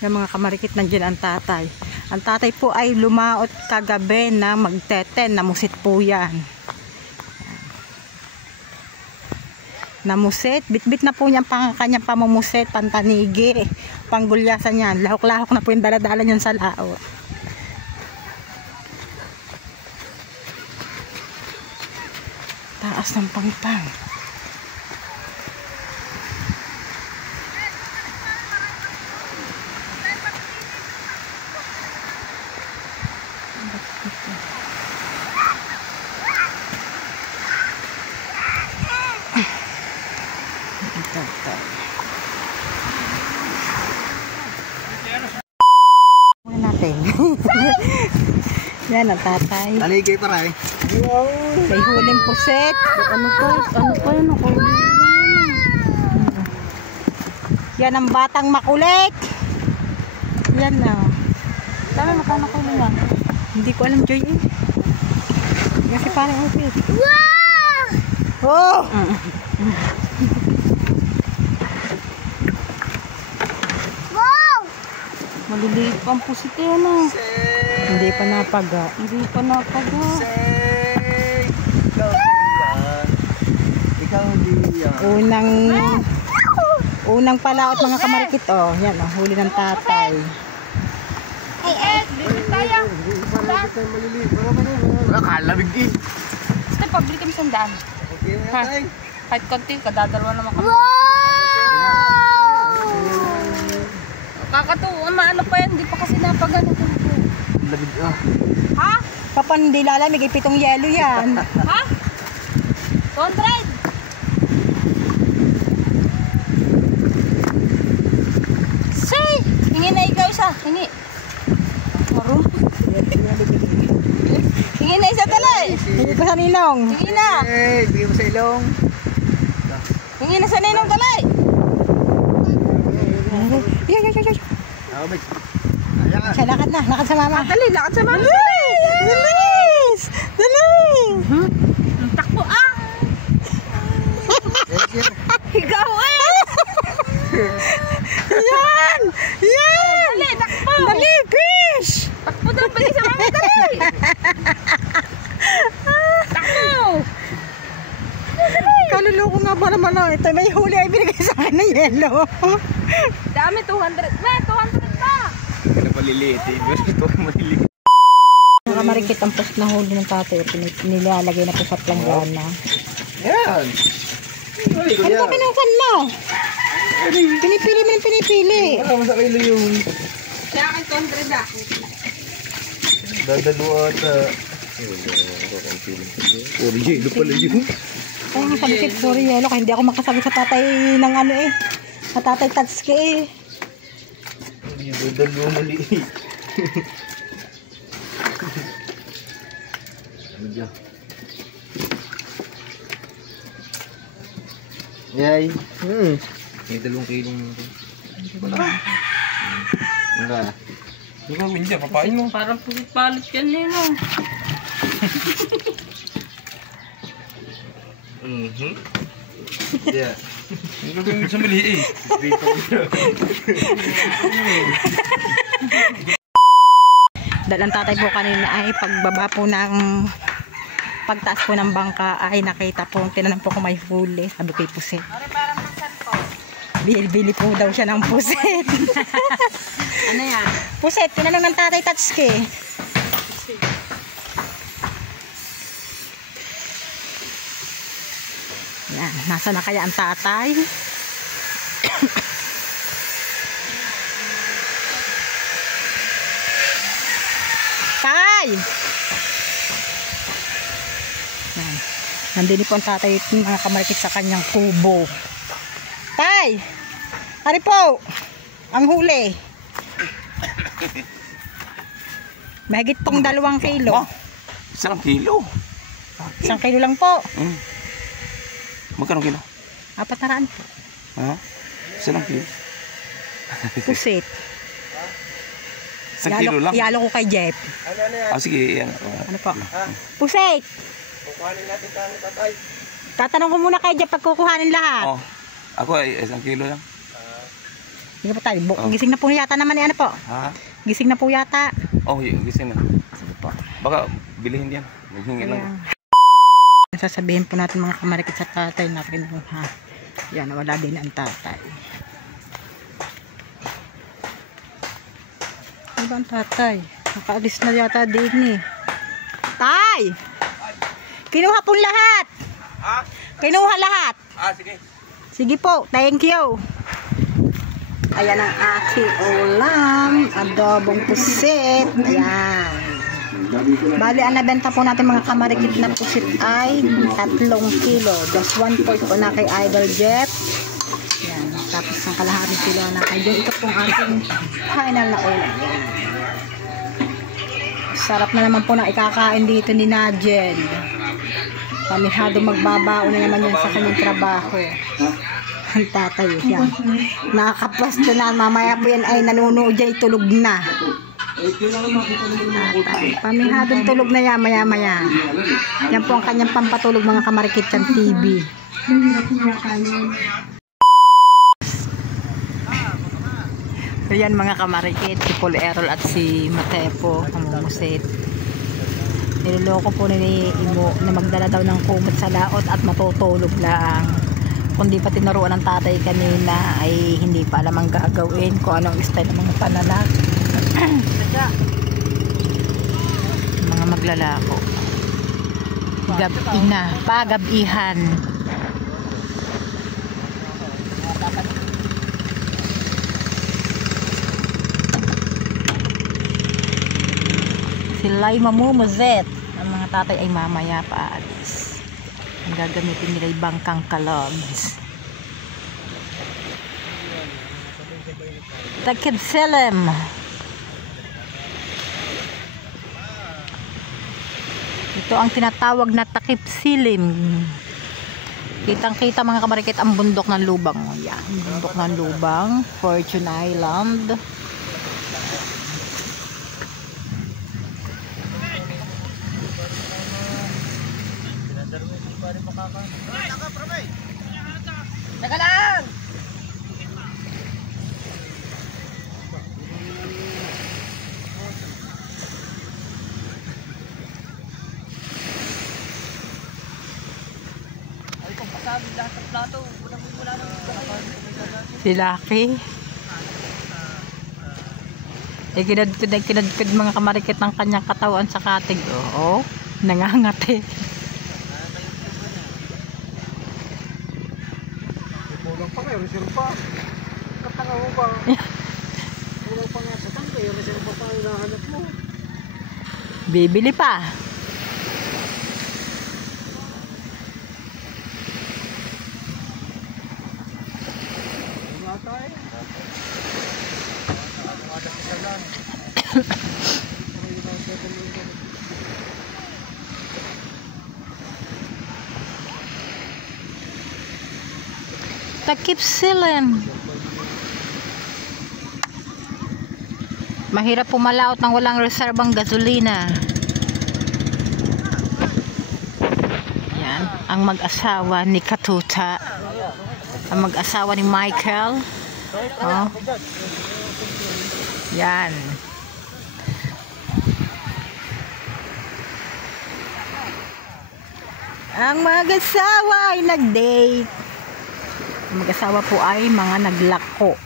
Yung mga kamarikit, nandiyan ang tatay. Ang tatay po ay lumaot kagabi na magteten. Namusit po yan. Namusit. Bit-bit na po niyan kanyang pamumusit. Pantanigi. Panggulyasan yan. Lahok-lahok na po yung daladala niyan sa laot. Taas ng pangpang. Natin. Yan ang tatay. Taligay para eh. May huling puset. Ano pa yun? Yan ang batang makulit. Yan na. Tama, makanak ko naman. Hindi ko alam, Joy. Kasi parang upit. Wow! Oh! Maliliit pa ang pusit eh, ano? Hindi pa napaga. Hindi pa napaga. Ikaw diyan. Unang palaot mga kamarikit, oh. Yan, oh, huli ng tatay. Bibig tayo. Wala kalabig din. Basta pabili kami sandaan. Okay na tayo. Kahit konti, kadadalwa naman kami. Kakatuwa, maano pa yan, hindi pa kasi napagano. Labig Ha? Papan hindi lalamig, ipitong yelo yan. Ha? 200! Say! Hingi na ikaw isa, hingi. Maroon. Hingi na isa talay. Hindi ko sa ninong. Hingi na. Hey, bigyan mo sa ilong. Hingi na sa ninong talay. Yan. Abig. Ayan ka. Siya, lakad na. Lakad sa mama. Dali, lakad sa mama. Dalis! Dali! Takbo ah! Ikaw eh! Yan! Yan! Dali, takbo! Dali, fish! Takbo daw, balik sa mama, dali! Takbo! Kaluloko nga ba naman ako. Ito may huli ay binigay sa akin ng yelo. Dami, 200. May, 200 pa! Hindi ka na paliliit eh. Ito ay maliliit. Mga marikit ang post na huli ng tatay. Nilalagay na po sa planggana. Yan. Ano ba kinukan mo? Pinipili mo ng pinipili. Ano sa kilo yung Sa akin, 200 ah. dadalo at puro yelo pala yun. Kaya nga sabi ko, sorry yelo. Kaya hindi ako makasabi sa tatay ng ano eh. Sa tatay Tatsuki eh. Dadalo maliit. Ano dyan? Yay. May 2 kilong nito. Wala. Wala. Ano ba hindi? Papain mo. Parang pulit-palit yan eh, no? Yeah. Ang gagawin sa mali eh. Dalang tatay po kanina ay pagbaba po ng pagtaas po ng bangka ay nakita po, tinanong po kung may huli. Sabi ko puset. Bili po daw siya ng puset. Ano yan? Puset, tinanong ng tatay Tatsuki. Yan, nasa na kaya ang tatay? Tay! Yan. Nandini po ang tatay mga kamarikit sa kanyang kubo. Tay! Ari po! Ang huli. Mahigit pong 2 kilo. 1 kilo? 1 kilo lang po. Magkano kilo? 400 po. Ha? 1 kilo? Pusit. 1 kilo lang? Iyalo ko kay Jeff. Sige. Ano po? Pusit! Kukuhanin natin tayo, tatay. Tatanong ko muna kay Jeff pag kukuhanin lahat. Ako ay 1 kilo lang. Sige po tayo. Gising na po yata naman ni ano po. Ha? Gising na po yata. Oh, gising na. Sige po. Baka bilihin yan. Naghingi lang. Sasabihin po natin mga kamarikit sa tatay natin. Ha? Yan, wala din ang tatay. Ano ba ang tatay? Nakaalis na yata din eh. Tay! Kinuha po lahat! Ha? Kinuha lahat! Sige. Sige po, thank you! Ayan ang aking ulam. Adobong pusit. Ayan. Bali, ang nabenta po natin mga kamarikit na pusit ay 3 kilo. Just 1 point po na kay Idol Jeff. Ayan. Tapos ang kalahating kilo na kay John. Ito pong ating final na ulam. Ayan. Sarap na naman po na ikakain dito ni Najen. Pamihado magbabaon na naman yan sa kanyang trabaho. Ang tatay yan. Nakakapwesto na. Mamaya po yan ay nanunood dyan. Tulog na. Pamihadong tulog na yan. Maya maya. Yan po ang kanyang pampatulog mga kamarikit yan TV. So yan mga kamarikit. Si Paul Errol at si Matepo. Kamumusit. Niloloko po ni Imo na magdala daw ng kumot sa laot at matutulog lang. Kung di pa tinuruan ng tatay kanina ay hindi pa alam ang gagawin kung anong style ng mga pananak. Mga maglalako. Gabi na, pagabihan. Sila'y mamumuzet. Ang mga tatay ay mamaya pa alis. Ang gagamitin nila ay bangkang kalogs. Takib Selim. Ito ang tinatawag na takip silim. Kitang kita mga kamarikit ang bundok ng lubang. Yan, bundok ng lubang. Fortune Island. Teka lang! Ay, kung pasabi lahat ng plato, wala nang Si Lucky. Kinadpid mga kamarikit ng kanyang katawan sa katig. Oo, nangangati. Kulang pa kayo, reserve pa. Katanga mo ba? Kulang pa nga sa tangkay, reserve pa yung nahanap mo. Bibili pa. Wala tayo. Takip silim. Mahirap pumalaot ng walang reserbang gasolina. Yan, ang mag-asawa ni Katuta. Ang mag-asawa ni Michael. Oh. Yan. Ang mag-asawa ay nag-date. Ang mag-asawa po ay mga naglako.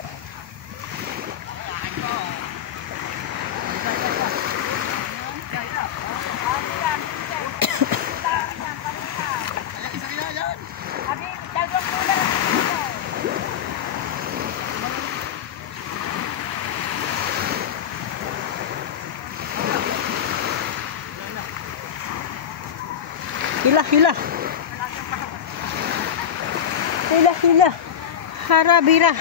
Hila. Harabira.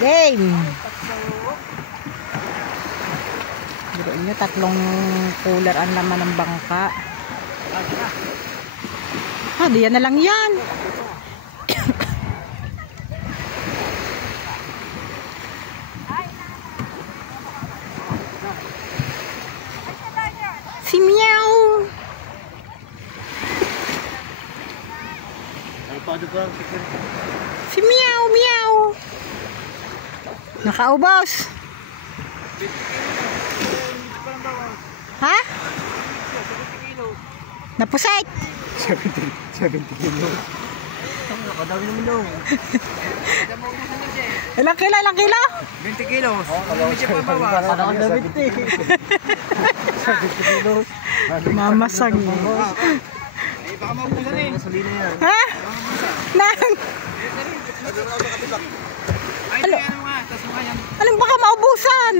Game. Biruin nyo, 3 cooler ang laman ng bangka. Diyan na lang yan. Si Meow. Si Meow. Nakaubos. Ha? Napusit. 70 kilo. Nakadami naman daw. Ilang kilo? 20 kilos. Medyo pa bawa. Parang 70 kilos. Mamasag. Eh, baka maubusan eh. Gasolina yan. Ha? Nang? Ano? Tapos mga yan. Anong baka maubusan?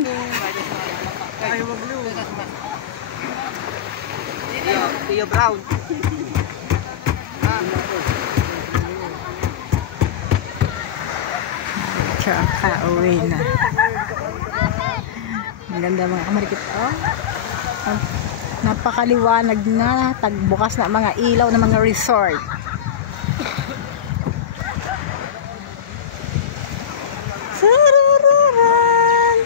Ayaw mag-blue. Tio Brown. Tsaka uwi na. Maganda mga kamarikit. Oh. Napakaliwanag na. Tagbukas na mga ilaw ng mga resort. Surururan.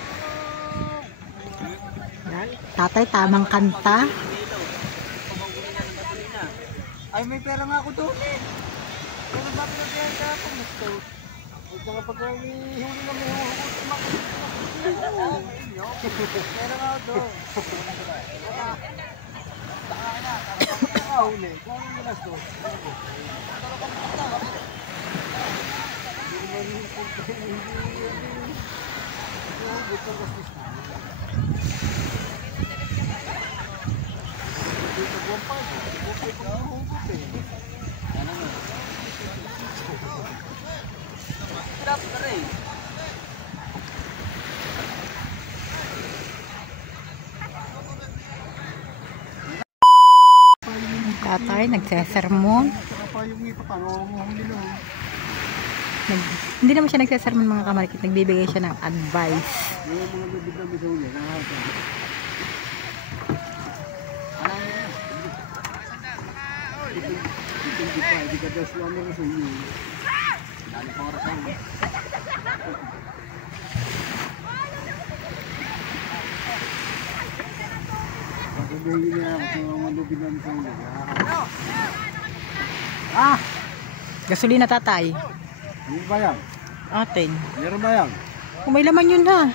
Tatay, tamang kanta. Ay, may pera nga ako doon eh. Pero ba pinagyan ka ako? Huwag mga pagkahuli na may huhugot. Pera nga ako doon. Huli. Kung ano nilas doon? Stop na rin. Tatay, nagsesermon. Hindi naman siya nagsesermon mga kamarikit. Nagbibigay siya ng advice. Gasolina tatay. Ano ba yan? Atin. Meron ba yan? Kung may laman yun ha.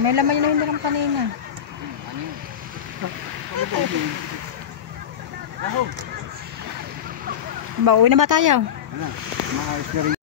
May laman yun na hindi lang kanina. Ba, uwi na ba tayo? Ano? Maayos na rin